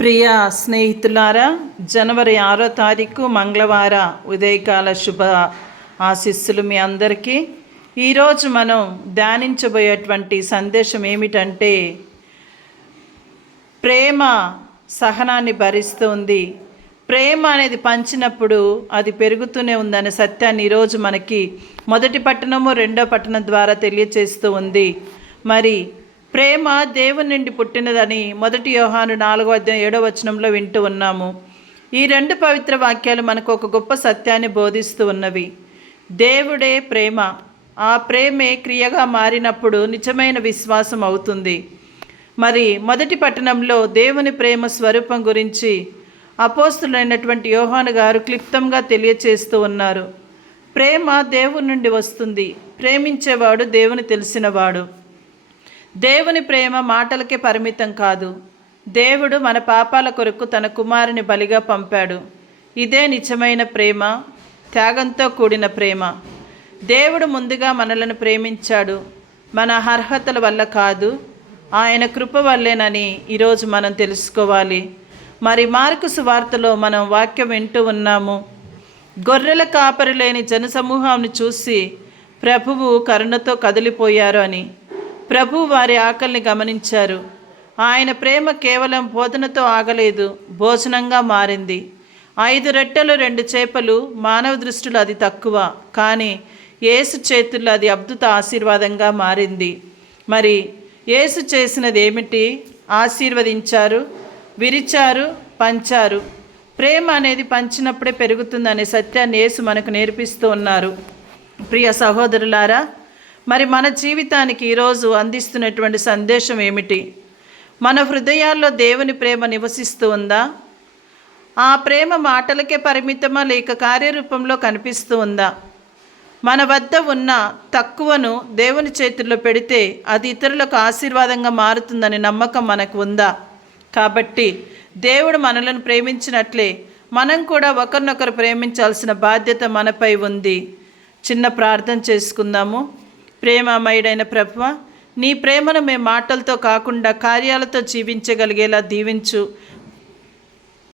ప్రియ స్నేహితులారా జనవరి ఆరో తారీఖు మంగళవార ఉదయకాల శుభ ఆశీస్సులు మీ అందరికీ ఈరోజు మనం ధ్యానించబోయేటువంటి సందేశం ఏమిటంటే ప్రేమ సహనాన్ని భరిస్తుంది ప్రేమ అనేది పంచినప్పుడు అది పెరుగుతూనే ఉందనే సత్యాన్ని ఈరోజు మనకి మొదటి పట్టణము రెండో పట్టణం ద్వారా తెలియచేస్తూ ఉంది మరి ప్రేమ దేవుని నుండి పుట్టినదని మొదటి యోహాను నాలుగో అధ్యాయం ఏడో వచనంలో వింటూ ఉన్నాము. ఈ రెండు పవిత్ర వాక్యాలు మనకు ఒక గొప్ప సత్యాన్ని బోధిస్తూ ఉన్నవి. దేవుడే ప్రేమ. ఆ ప్రేమే క్రియగా మారినప్పుడు నిజమైన విశ్వాసం అవుతుంది. మరి మొదటి పట్టణంలో దేవుని ప్రేమ స్వరూపం గురించి అపోస్తులైనటువంటి యోహాను గారు క్లుప్తంగా తెలియచేస్తూ ఉన్నారు. ప్రేమ దేవుని నుండి వస్తుంది. ప్రేమించేవాడు దేవుని తెలిసినవాడు. దేవుని ప్రేమ మాటలకే పరిమితం కాదు. దేవుడు మన పాపాల కొరకు తన కుమారుని బలిగా పంపాడు. ఇదే నిజమైన ప్రేమ త్యాగంతో కూడిన ప్రేమ. దేవుడు ముందుగా మనలను ప్రేమించాడు. మన అర్హతల వల్ల కాదు. ఆయన కృప వల్లేనని ఈరోజు మనం తెలుసుకోవాలి. మరి మార్కు సువార్తలో మనం వాక్యం వింటూ ఉన్నాము. గొర్రెల కాపరి లేని జనసమూహాన్ని చూసి ప్రభువు కరుణతో కదిలిపోయారు అని. ప్రభు వారి ఆకలిని గమనించారు. ఆయన ప్రేమ కేవలం బోధనతో ఆగలేదు భోజనంగా మారింది. ఐదు రెట్టెలు రెండు చేపలు మానవ దృష్టిలో అది తక్కువ కానీ యేసు చేతుల్లో అది అద్భుత ఆశీర్వాదంగా మారింది. మరి యేసు చేసినది ఏమిటి ఆశీర్వదించారు విరిచారు పంచారు. ప్రేమ అనేది పంచినప్పుడే పెరుగుతుందనే సత్యాన్ని యేసు మనకు నేర్పిస్తూ ఉన్నారు. ప్రియ సహోదరులారా మరి మన జీవితానికి ఈరోజు అందిస్తున్నటువంటి సందేశం ఏమిటి? మన హృదయాల్లో దేవుని ప్రేమ నివసిస్తూ ఉందా? ఆ ప్రేమ మాటలకే పరిమితమా లేక కార్యరూపంలో కనిపిస్తూ ఉందా? మన వద్ద ఉన్న తక్కువను దేవుని చేతుల్లో పెడితే అది ఇతరులకు ఆశీర్వాదంగా మారుతుందనే నమ్మకం మనకు ఉందా? కాబట్టి దేవుడు మనలను ప్రేమించినట్లే మనం కూడా ఒకరినొకరు ప్రేమించాల్సిన బాధ్యత మనపై ఉంది. చిన్న ప్రార్థన చేసుకుందాము. ప్రేమమయుడైన ప్రభువ నీ ప్రేమను మేము మాటలతో కాకుండా కార్యాలతో జీవించగలిగేలా దీవించు.